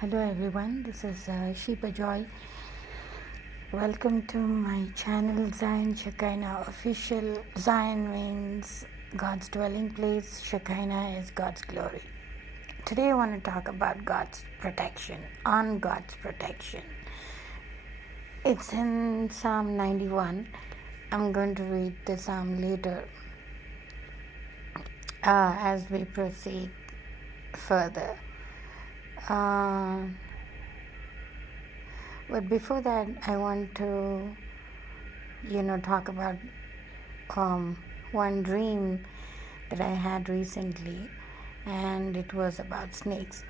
Hello everyone, this is Sheba Joy. Welcome to my channel Zion Shekinah Official. Zion means God's dwelling place, Shekinah is God's glory. Today I want to talk about God's protection, on God's protection. It's in Psalm 91. I'm going to read the psalm later as we proceed further. But before that, I want to, talk about one dream that I had recently, and it was about snakes.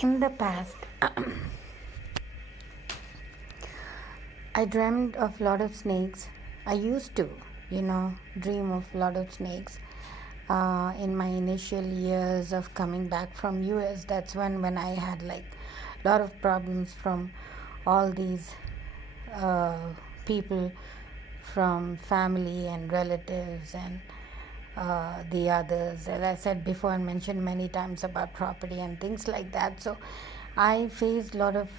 In the past, I dreamed of a lot of snakes. I used to, dream of a lot of snakes. In my initial years of coming back from US, that's when I had like a lot of problems from all these people, from family and relatives and the others. As I said before and mentioned many times about property and things like that. So I faced a lot of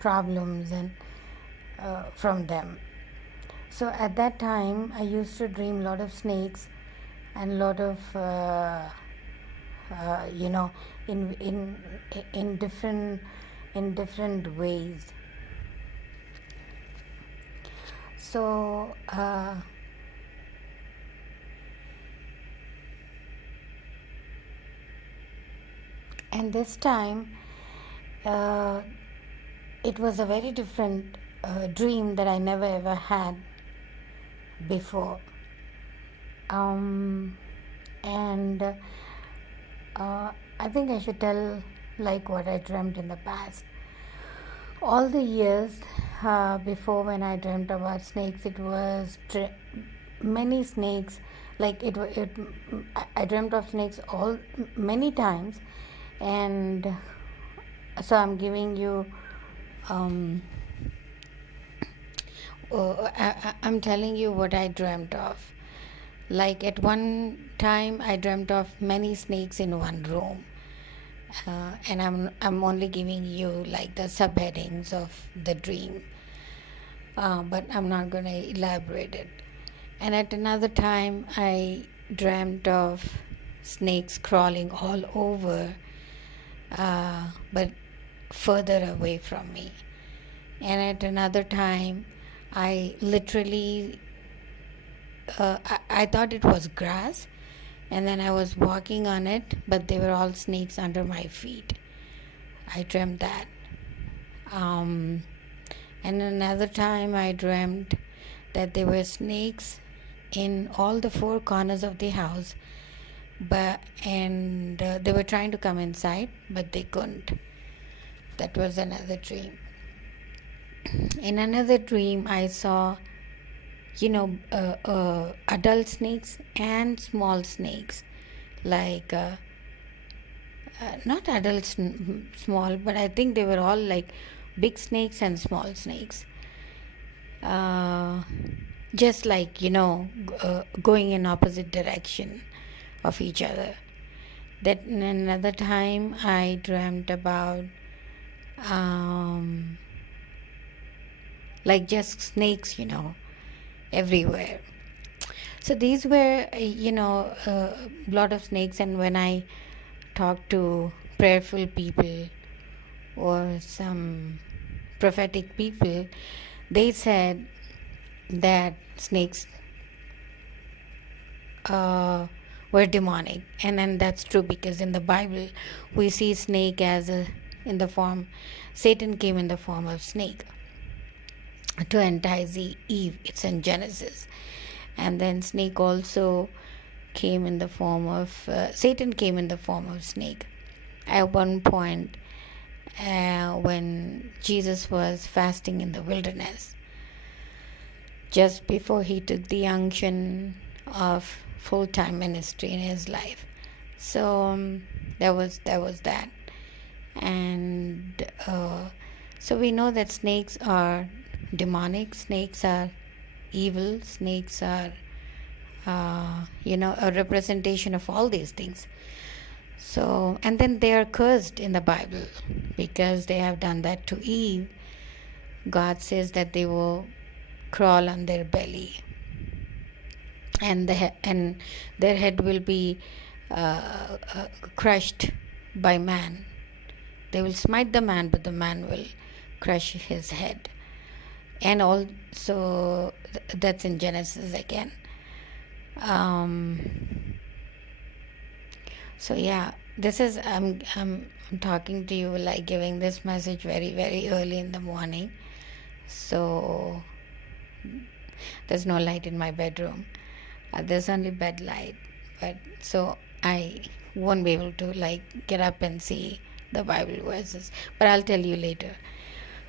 problems and from them. So at that time, I used to dream a lot of snakes and a lot of, in different ways. So and this time, it was a very different dream that I never ever had before. And I think I should tell like what I dreamt in the past. All the years before, when I dreamt about snakes, it was many snakes. Like I dreamt of snakes many times, and so I'm giving you. I'm telling you what I dreamt of. Like at one time, I dreamt of many snakes in one room, and I'm only giving you like the subheadings of the dream, but I'm not going to elaborate it. And at another time, I dreamt of snakes crawling all over, but further away from me. And at another time, I literally, I thought it was grass, and then I was walking on it, but they were all snakes under my feet. I dreamt that. And another time, I dreamt that there were snakes in all the four corners of the house, and they were trying to come inside, but they couldn't. That was another dream. In another dream, I saw, adult snakes and small snakes, like not adult small, but I think they were all like big snakes and small snakes. Just like going in opposite direction of each other. That in another time, I dreamt about like just snakes, everywhere. So these were, a lot of snakes. And when I talk to prayerful people or some prophetic people, they said that snakes were demonic. And then that's true, because in the Bible, we see snake as in the form, Satan came in the form of snake to entice Eve. It's in Genesis. And then snake also came in the form of Satan came in the form of snake at one point, when Jesus was fasting in the wilderness, just before he took the unction of full-time ministry in his life. So there was that. And so we know that snakes are demonic, snakes are evil, snakes are a representation of all these things. So, and then they are cursed in the Bible because they have done that to Eve. God says that they will crawl on their belly, and and their head will be crushed by man. They will smite the man, but the man will crush his head. And also, that's in Genesis again. So yeah, this is I'm talking to you, like giving this message very very early in the morning. So there's no light in my bedroom. There's only bed light, but so I won't be able to like get up and see the Bible verses. But I'll tell you later.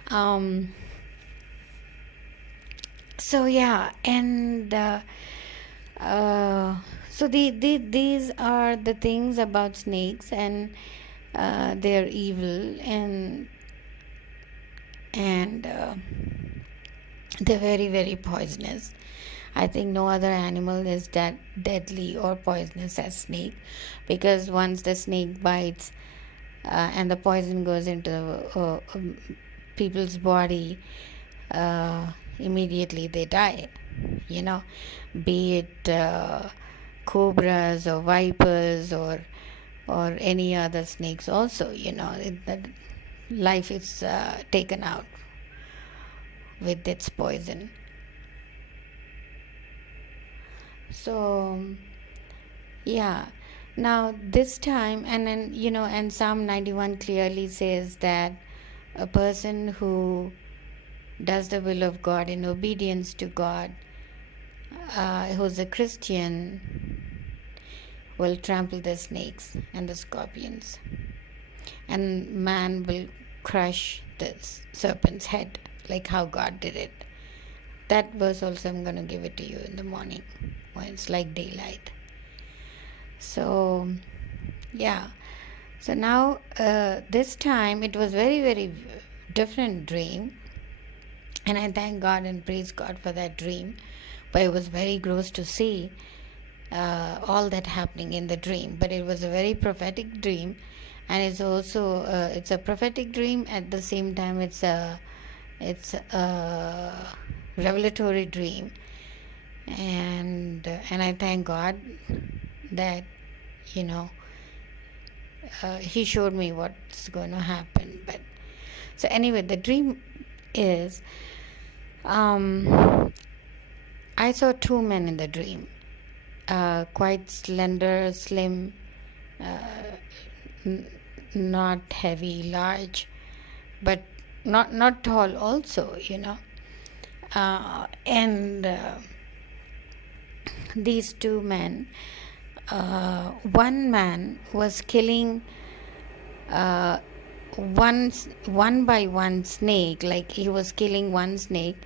Um, so yeah, and so these are the things about snakes, and they're evil, and they're very very poisonous. I think no other animal is that deadly or poisonous as snake, because once the snake bites and the poison goes into people's body, immediately they die. You know, be it cobras or vipers or any other snakes. Also, that life is taken out with its poison. So yeah, now this time, and then and Psalm 91 clearly says that a person who does the will of God in obedience to God, who's a Christian, will trample the snakes and the scorpions, and man will crush the serpent's head, like how God did it. That verse also I'm going to give it to you in the morning when it's like daylight. So yeah, so now this time it was very very different dream, and I thank God and praise God for that dream. But it was very gross to see all that happening in the dream. But it was a very prophetic dream, and it's also it's a prophetic dream. At the same time, it's a revelatory dream, and I thank God that He showed me what's going to happen. But so anyway, the dream is I saw two men in the dream, quite slender, slim, not heavy, large, but not tall also, and these two men, one man was killing one by one snake, like he was killing one snake,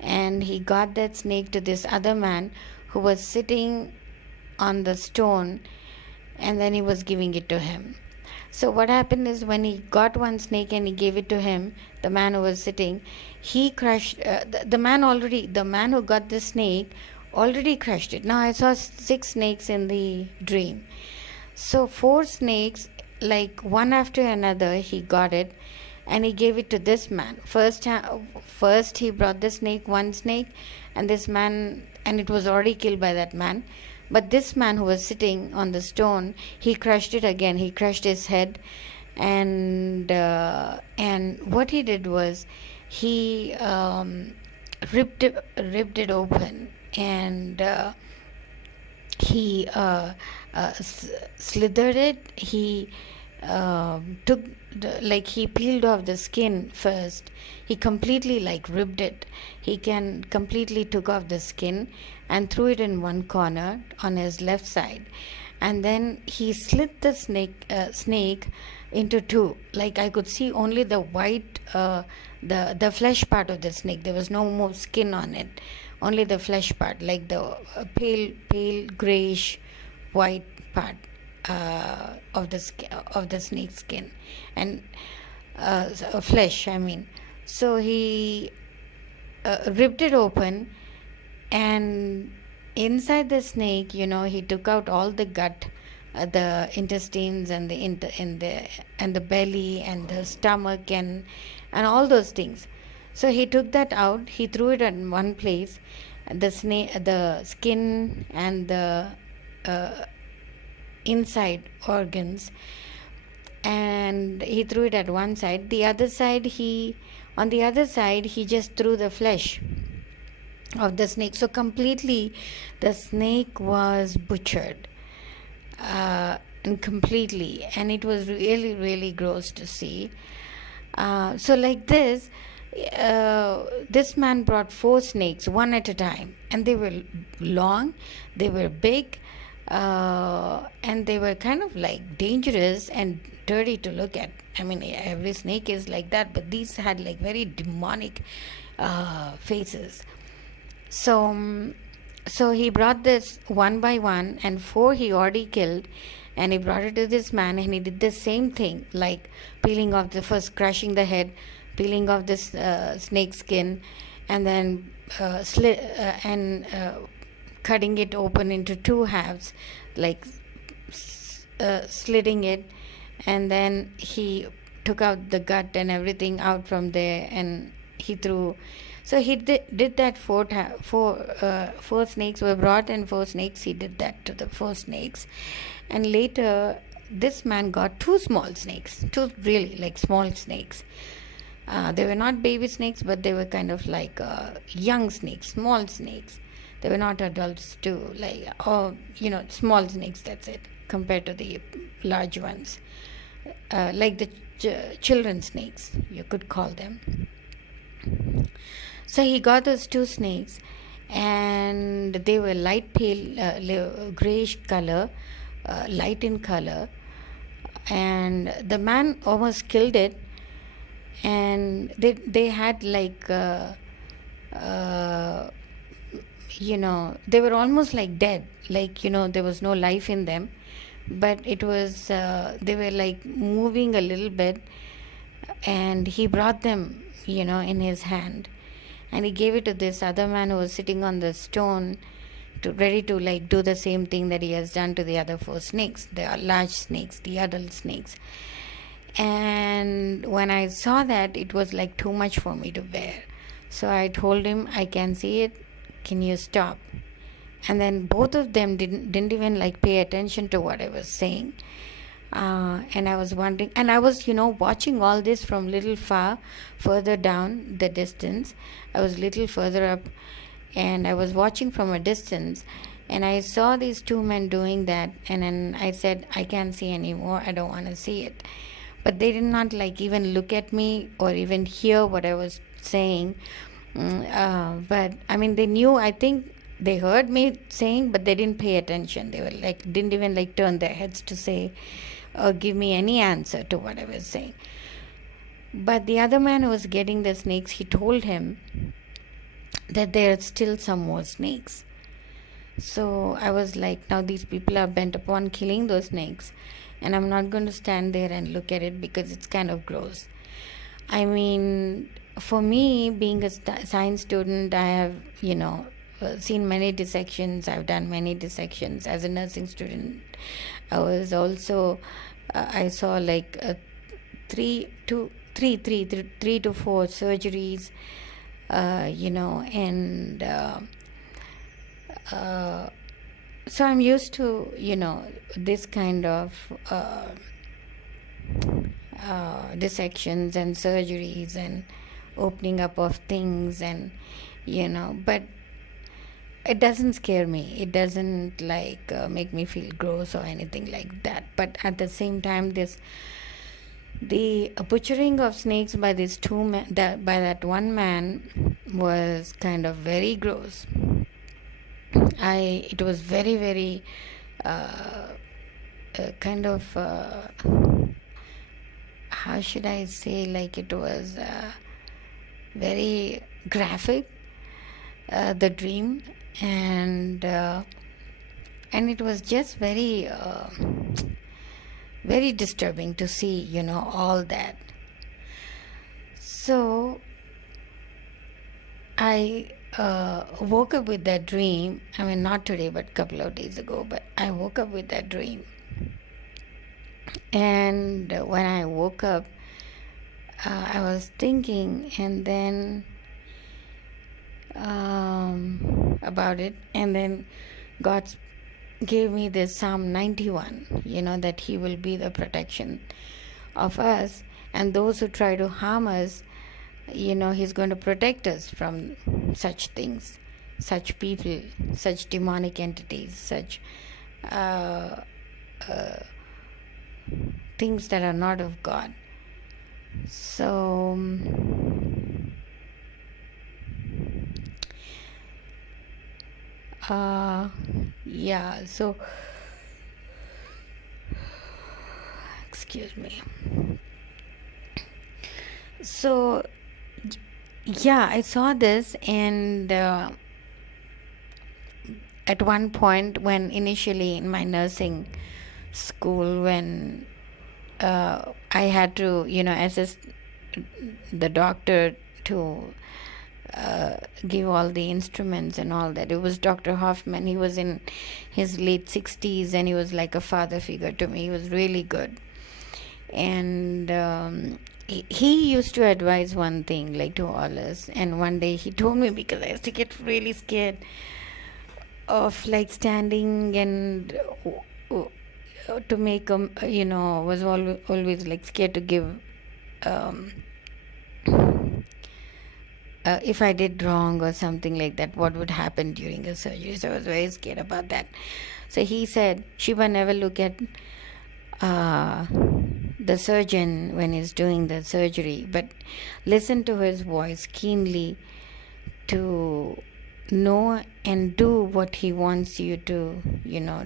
and he got that snake to this other man who was sitting on the stone, and then he was giving it to him. So what happened is, when he got one snake and he gave it to him, the man who was sitting, he crushed the man who got the snake already crushed it. Now I saw 6 snakes in the dream. So 4 snakes, like one after another, he got it and he gave it to this man. First he brought the snake, one snake, and this man, and it was already killed by that man. But this man who was sitting on the stone, he crushed it again. He crushed his head, and what he did was he ripped it open, and he slithered it. He took he peeled off the skin first. He completely ripped it. He completely took off the skin and threw it in one corner on his left side, and then he slit the snake into two. Like, I could see only the white, the flesh part of the snake. There was no more skin on it, only the flesh part, like the pale grayish white part of the snake skin, and flesh, I mean. So he ripped it open, and inside the snake, he took out all the gut, the intestines and the belly and the stomach and all those things. So he took that out. He threw it in one place. The skin and the uh, inside organs, and he threw it at one side. On the other side, he just threw the flesh of the snake. So completely, the snake was butchered, and completely, and it was really, really gross to see. So like this man brought 4 snakes, one at a time, and they were long, they were big, and they were kind of like dangerous and dirty to look at. I mean, every snake is like that, but these had like very demonic faces. So he brought this one by one, and 4 he already killed, and he brought it to this man, and he did the same thing, like peeling off the first, crushing the head, peeling off this snake skin, and then cutting it open into 2 halves, like slitting it, and then he took out the gut and everything out from there, and he threw. So he did that 4 snakes were brought, and 4 snakes, he did that to the 4 snakes. And later, this man got 2 small snakes, 2 really like small snakes. They were not baby snakes, but they were kind of like young snakes, small snakes. They were not adults too, like, small snakes, that's it, compared to the large ones. Like the children snakes, you could call them. So he got those 2 snakes, and they were light pale, grayish color, light in color. And the man almost killed it, and they had like, they were almost like dead, like, there was no life in them, but it was, they were like moving a little bit, and he brought them, in his hand, and he gave it to this other man who was sitting on the stone, ready to like do the same thing that he has done to the other 4 snakes. They are large snakes, the adult snakes. And when I saw that, it was like too much for me to bear. So I told him, I can see it, can you stop? And then both of them didn't even like pay attention to what I was saying. And I was wondering, and I was, watching all this from little further down the distance. I was little further up, and I was watching from a distance, and I saw these 2 men doing that, and then I said, I can't see anymore, I don't want to see it. But they did not like even look at me or even hear what I was saying. But I mean, they knew, I think they heard me saying, but they didn't pay attention. They were like, didn't even like turn their heads to say or give me any answer to what I was saying. But the other man who was getting the snakes, he told him that there are still some more snakes. So I was like, now these people are bent upon killing those snakes, and I'm not going to stand there and look at it because it's kind of gross. I mean, for me, being a science student, I have, seen many dissections. I've done many dissections. As a nursing student, I was also, I saw like 3 to 4 surgeries, and so I'm used to, this kind of dissections and surgeries and opening up of things, and but it doesn't scare me. It doesn't like make me feel gross or anything like that. But at the same time, the butchering of snakes by these 2 men, by that one man, was kind of very gross. It was very, very kind of, how should I say, like, it was very graphic, the dream, and it was just very very disturbing to see, all that. So I woke up with that dream. I mean, not today, but a couple of days ago. But I woke up with that dream, and when I woke up, I was thinking, and then about it, and then God gave me this Psalm 91. That He will be the protection of us, and those who try to harm us, He's going to protect us from such things, such people, such demonic entities, such things that are not of God. So yeah, so excuse me. So yeah, I saw this, and at one point, when initially in my nursing school, when I had to assist the doctor to give all the instruments and all that. It was Dr. Hoffman. He was in his late 60s, and he was like a father figure to me. He was really good. And he used to advise one thing, like, to all us. And one day he told me, because I used to get really scared of like standing and to make was always like scared to give if I did wrong or something like that, what would happen during a surgery. So I was very scared about that. So he said, Shiva, never look at the surgeon when he's doing the surgery, but listen to his voice keenly to know and do what he wants you to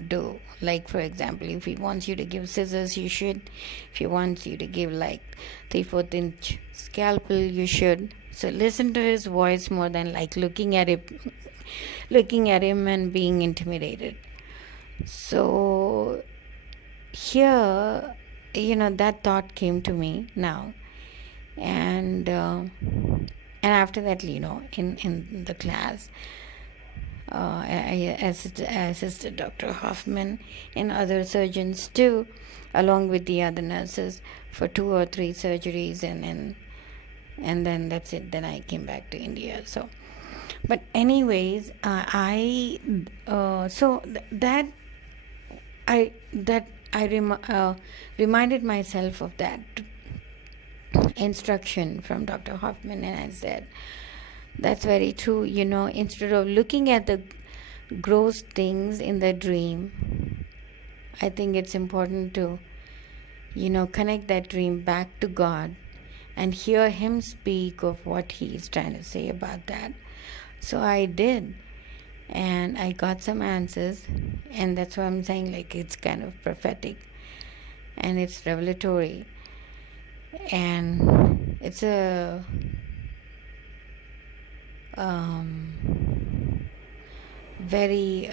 do. Like, for example, if he wants you to give scissors, you should. If he wants you to give like 3/4 inch scalpel, you should. So listen to his voice more than like looking at him and being intimidated. So here, that thought came to me now. And after that, in the class, I assisted Dr. Hoffman and other surgeons too, along with the other nurses, for 2 or 3 surgeries, and then that's it. Then I came back to India. So, but anyways, I reminded myself of that instruction from Dr. Hoffman, and I said, that's very true. Instead of looking at the gross things in the dream, I think it's important to connect that dream back to God and hear Him speak of what He is trying to say about that. So I did, and I got some answers, and that's why I'm saying, like, it's kind of prophetic and it's revelatory, and it's a very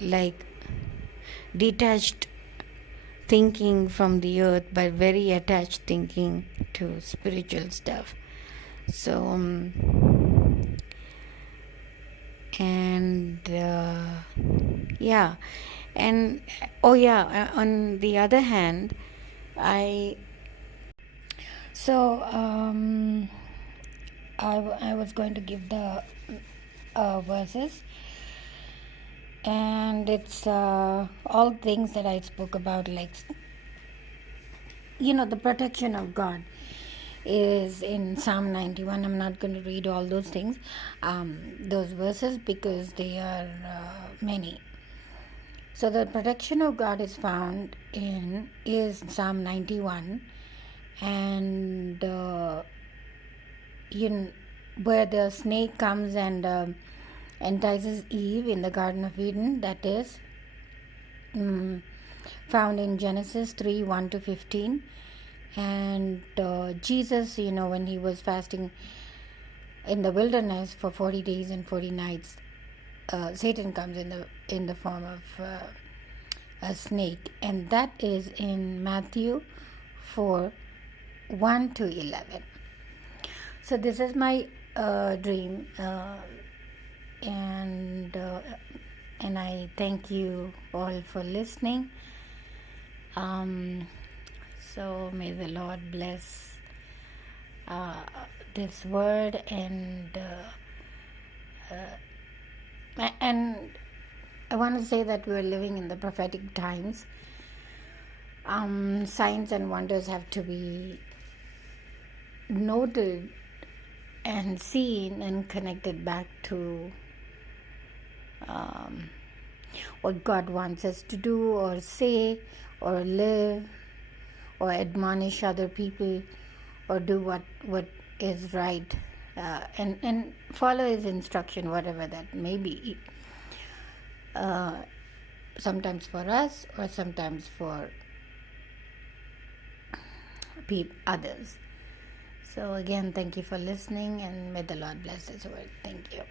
like detached thinking from the earth, but very attached thinking to spiritual stuff. So and yeah, and on the other hand, I was going to give the verses, and it's all things that I spoke about, like the protection of God is in Psalm 91. I'm not going to read all those things, those verses, because they are many. So the protection of God is found is Psalm 91, and where the snake comes and entices Eve in the Garden of Eden. That is found in Genesis 3:1-15. And Jesus, when He was fasting in the wilderness for 40 days and 40 nights, Satan comes in the form of a snake, and that is in Matthew 4:1-11. So this is my dream, and I thank you all for listening. So may the Lord bless this word, and I want to say that we're living in the prophetic times. Signs and wonders have to be noted and seen and connected back to what God wants us to do or say or live or admonish other people or do what is right, and follow his instruction, whatever that may be, sometimes for us or sometimes for others. So again, thank you for listening, and may the Lord bless his word. Thank you.